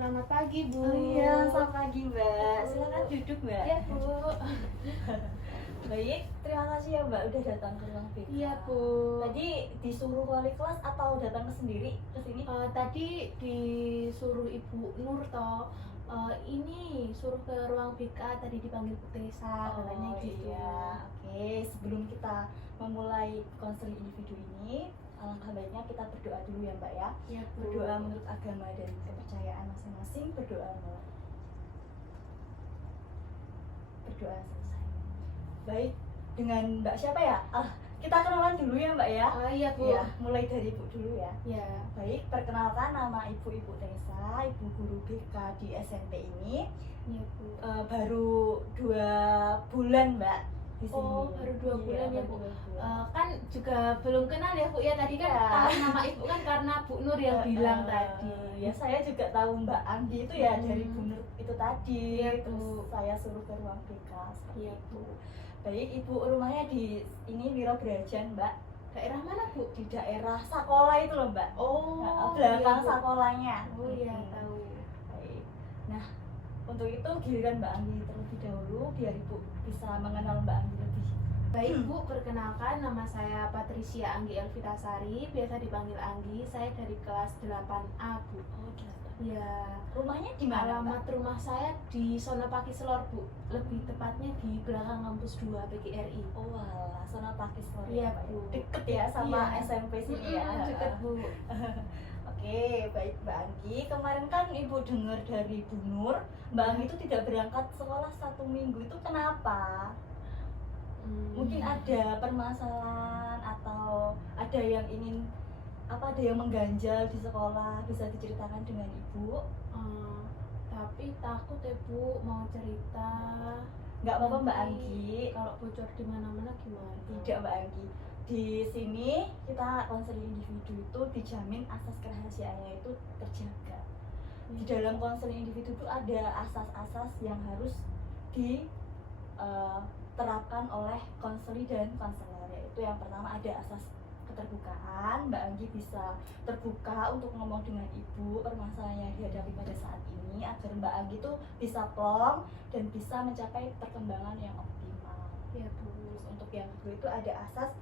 Selamat pagi, Bu. Oh iya, selamat pagi Mbak. Silakan duduk Mbak. Iya, Bu. Baik, terima kasih ya Mbak udah datang ke ruang BK. Iya, Bu. Tadi disuruh wali kelas atau datang ke sendiri ke sini? Tadi disuruh Ibu Nur toh. Ini suruh ke ruang BK, tadi dipanggil Bu Tessa, katanya gitu. Iya. Oke, sebelum kita memulai konseling individu ini, alangkah baiknya kita berdoa dulu ya Mbak ya. Iya, Bu. Berdoa menurut agama dan kepercayaan masing-masing. Berdoa selesai. Baik, dengan Mbak siapa ya? Kita kenalan dulu ya Mbak ya. Iya, Bu. Iya, mulai dari Ibu dulu ya. Iya. Baik, perkenalkan nama Ibu Tessa, Ibu Guru BK di SMP ini. Iya, Bu. Baru 2 bulan Mbak di sini. Oh, baru 2 bulan ya, Bu. baru 2 bulan. Kan juga belum kenal ya, Bu ya. Tadi kan Iya. tahu nama Ibu kan karena Bu Nur yang bilang tadi. Ya saya juga tahu Mbak Anggi itu ya dari Bu Nur itu tadi. Iya, Bu. Terus saya suruh ke ruang BK seperti Iya, itu. Bu. Baik, Ibu rumahnya di ini Wirobrajan Mbak. Daerah mana, Bu? Di daerah Sakola itu loh Mbak. Oh, Belakang iya, Bu. Sakolanya. Oh iya, tahu. Baik. Nah, untuk itu giliran Mbak Anggi terlebih dahulu biar Ibu bisa mengenal Mbak Anggi lebih. Baik, Bu, perkenalkan nama saya Patricia Anggi Elvitasari, biasa dipanggil Anggi. Saya dari kelas 8A, Bu. Oh, gitu. Ya, Rumahnya di mana, Mbak? alamat rumah saya di Sonopaki Selor, Bu. Lebih tepatnya di belakang kampus 2 PGRI. Oh, walah, Sonopaki Store. Iya, Pak, ya. Bu. Deket ya sama Iya. SMP sini ya. Deket, Bu. Oke, baik Mbak Anggi. Kemarin kan Ibu dengar dari Bu Nur, Mbak Anggi itu tidak berangkat sekolah 1 minggu. Itu kenapa? Mungkin ada permasalahan atau ada yang ingin ada yang mengganjal di sekolah, bisa diceritakan dengan Ibu? Tapi takut ya, Bu, mau cerita. Nggak apa-apa Mbak Nanti Anggi. kalau bocor di mana-mana gimana? Tidak Mbak Anggi. Di sini kita konseling individu itu dijamin asas kerahasiaannya itu terjaga. Di dalam konseling individu itu ada asas-asas yang harus diterapkan oleh konseli dan konselor. Yaitu yang pertama ada asas keterbukaan. Mbak Anggi bisa terbuka untuk ngomong dengan Ibu permasalahan yang dihadapi pada saat ini agar Mbak Anggi itu bisa plong dan bisa mencapai perkembangan yang optimal. Ya, Bu. Terus untuk yang kedua itu ada asas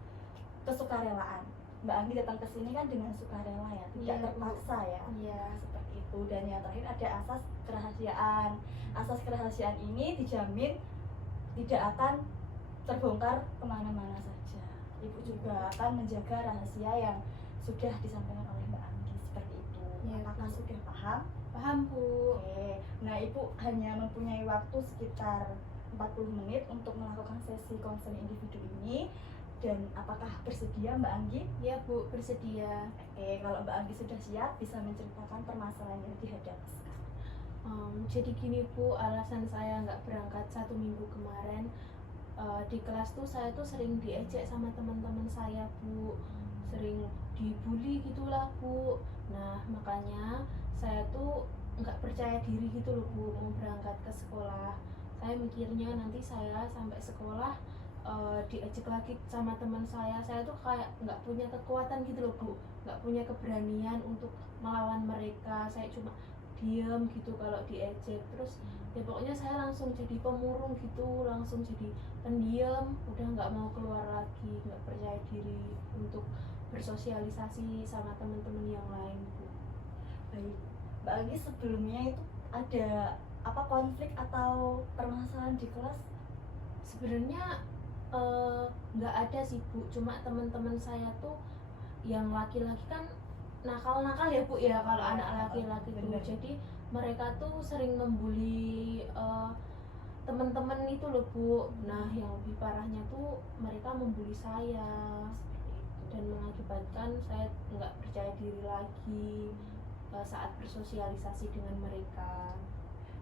kesukarelaan. Mbak Anggi datang ke sini kan dengan sukarela ya, tidak Iya, Bu. terpaksa ya. Iya. Seperti itu. Dan yang terakhir ada asas kerahasiaan. Asas kerahasiaan ini dijamin tidak akan terbongkar kemana-mana saja. Ibu juga akan menjaga rahasia yang sudah disampaikan oleh Mbak Anggi seperti itu. Iya, Apakah Bu. sudah paham? Paham, Bu. Oke. Nah, Ibu hanya mempunyai waktu sekitar 40 menit untuk melakukan sesi konseling individu ini. Dan apakah bersedia Mbak Anggi? Ya, Bu, bersedia. Oke, kalau Mbak Anggi sudah siap bisa menceritakan permasalahan yang dihadapi sekarang. Jadi gini, Bu, alasan saya nggak berangkat 1 minggu kemarin, di kelas tuh saya tuh sering diejek sama teman-teman saya, Bu. Sering dibully gitulah, Bu. Nah, makanya saya tuh nggak percaya diri gitu loh, Bu, mau berangkat ke sekolah. Saya mikirnya nanti saya sampai sekolah diejek lagi sama teman saya tuh kayak nggak punya kekuatan gitu loh, Bu, nggak punya keberanian untuk melawan mereka. Saya cuma diam gitu kalau diejek. Terus ya pokoknya saya langsung jadi pemurung gitu, langsung jadi pendiam, udah nggak mau keluar lagi, nggak percaya diri untuk bersosialisasi sama teman-teman yang lain, Bu. Baik, Mbak Anggi sebelumnya itu ada konflik atau permasalahan di kelas? Sebenarnya nggak ada sih, Bu, cuma teman-teman saya tuh yang laki-laki kan nakal-nakal ya, Bu ya, kalau anak laki-laki tuh. Bener. Jadi mereka tuh sering membuli teman-teman itu loh, Bu. Nah, yang lebih parahnya tuh mereka membuli saya Seperti itu. dan mengakibatkan saya nggak percaya diri lagi saat bersosialisasi dengan mereka.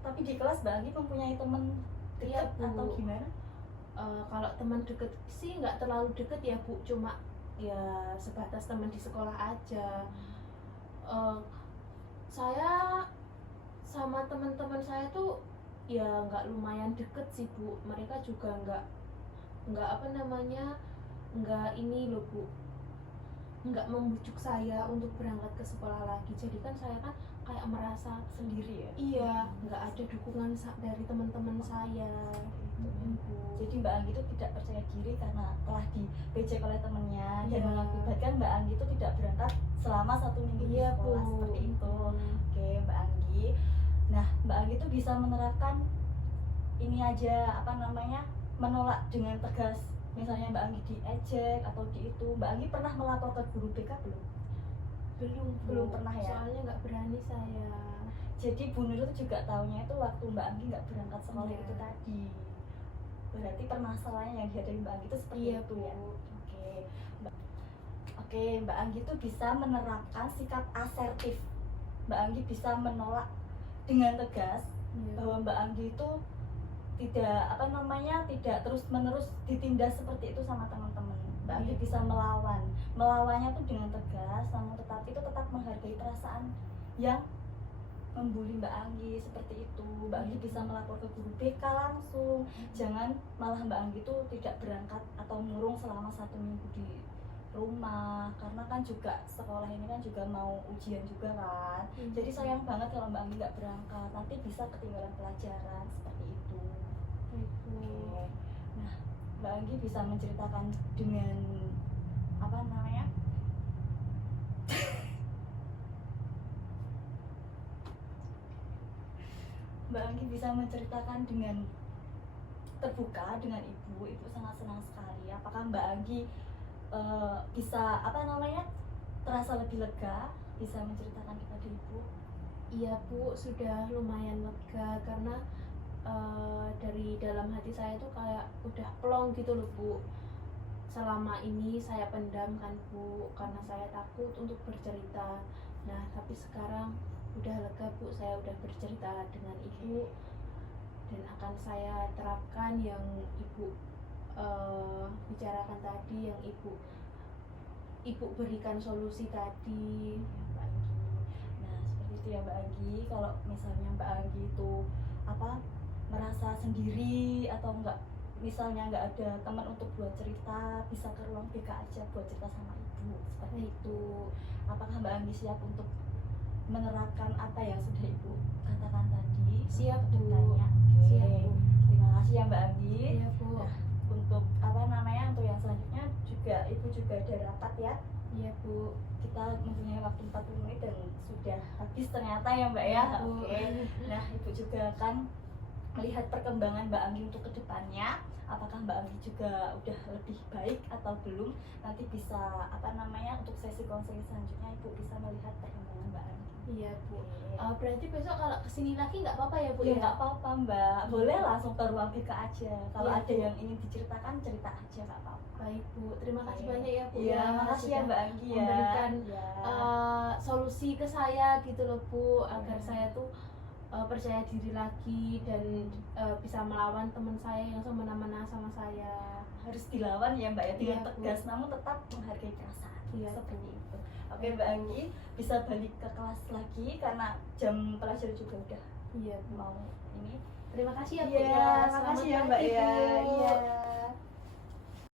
Tapi di kelas Mbak Anggi mempunyai teman Iya, dekat Bu. atau gimana? Kalau teman deket sih nggak terlalu deket ya, Bu, cuma ya sebatas teman di sekolah aja. Saya sama teman-teman saya tuh ya nggak lumayan deket sih, Bu. Mereka juga nggak nggak ini loh, Bu, nggak membujuk saya untuk berangkat ke sekolah lagi. Jadi kan saya kan kayak merasa sendiri ya. iya, nggak ada dukungan dari teman-teman saya. Ibu. Jadi Mbak Anggi itu tidak percaya diri karena telah dibejek oleh temennya dan Iya. mengakibatkan Mbak Anggi itu tidak berangkat selama 1 minggu di Iya, sekolah Bu. seperti itu. Oke Mbak Anggi. Nah Mbak Anggi itu bisa menerapkan ini aja apa namanya menolak dengan tegas. Misalnya Mbak Anggi diejek atau di itu, Mbak Anggi pernah melapor ke guru BK belum? Belum pernah ya. Soalnya nggak berani saya. Jadi Bu Nur itu juga tahunya itu waktu Mbak Anggi nggak berangkat sekolah Iya. itu tadi. Berarti permasalahannya yang dihadapi Mbak Anggi itu seperti Iya, itu Bu. ya. Oke, Mbak Anggi itu bisa menerapkan sikap asertif. Mbak Anggi bisa menolak dengan tegas Iya. bahwa Mbak Anggi itu tidak apa namanya tidak terus-menerus ditindas seperti itu sama teman-teman. Mbak Anggi Iya. bisa melawannya tuh dengan tegas, namun tetapi itu tetap menghargai perasaan yang membuli Mbak Anggi seperti itu. Mbak Anggi bisa melapor ke guru BK langsung. Jangan malah Mbak Anggi itu tidak berangkat atau ngurung selama 1 minggu di rumah, karena kan juga sekolah ini kan juga mau ujian juga kan. Jadi sayang banget kalau Mbak Anggi nggak berangkat, nanti bisa ketinggalan pelajaran seperti itu. Oke. Nah, Mbak Anggi bisa menceritakan dengan apa namanya? Mbak Anggi bisa menceritakan dengan terbuka dengan ibu sangat senang sekali. Apakah Mbak Anggi bisa apa namanya terasa lebih lega bisa menceritakan kepada ibu? Iya Bu, sudah lumayan lega karena dari dalam hati saya tuh kayak udah plong gitu loh Bu. Selama ini saya pendam kan Bu, karena saya takut untuk bercerita. Nah tapi sekarang udah lega Bu, saya udah bercerita dengan ibu dan akan saya terapkan yang ibu bicarakan tadi, yang ibu berikan solusi tadi. Ya, Mbak Anggi. Nah seperti itu ya Mbak Anggi. Kalau misalnya Mbak Anggi itu apa merasa sendiri atau enggak, misalnya nggak ada teman untuk buat cerita, bisa ke ruang BK aja buat cerita sama ibu seperti itu. Apakah Mbak Anggi siap untuk menerapkan apa yang sudah ibu katakan tadi? Siap Bu. Ceritanya. Siap Oke. Bu. Terima kasih ya Mbak Anggi. Iya Bu. Nah, untuk apa namanya untuk yang selanjutnya juga ibu juga ada rapat ya. Iya Bu. Kita mempunyai waktu 40 menit dan sudah habis ternyata ya Mbak ya. Bu. Oke. Nah ibu juga akan melihat perkembangan Mbak Anggi untuk kedepannya. Apakah Mbak Anggi juga udah lebih baik atau belum? Nanti bisa apa namanya untuk sesi konseling selanjutnya ibu bisa melihat perkembangan Mbak Anggi. Iya Bu. Berarti besok kalau kesini lagi nggak apa-apa ya Bu? Ya nggak apa-apa Mbak, boleh langsung ke ruang BK aja. Kalau Iya, ada Bu. yang ingin diceritakan cerita aja nggak apa-apa. Baik Bu, terima kasih Oke. banyak ya Bu. Iya, makasih ya sudah Mbak Anggi ya. memberikan Ya. solusi ke saya gitu loh Bu, agar Iya. saya tuh percaya diri lagi dan bisa melawan teman saya yang semena-mena sama saya. Harus dilawan ya Mbak ya dengan Iya, Bu. tegas, namun tetap menghargai perasaan. Iya, Seperti Bu. itu. Oke Mbak Anggi bisa balik ke kelas lagi karena jam pelajaran juga udah Iya Bu. mau ini. Terima kasih ya Bu. Iya, Selamat makasih ya pagi, Mbak ya. Bu. Iya.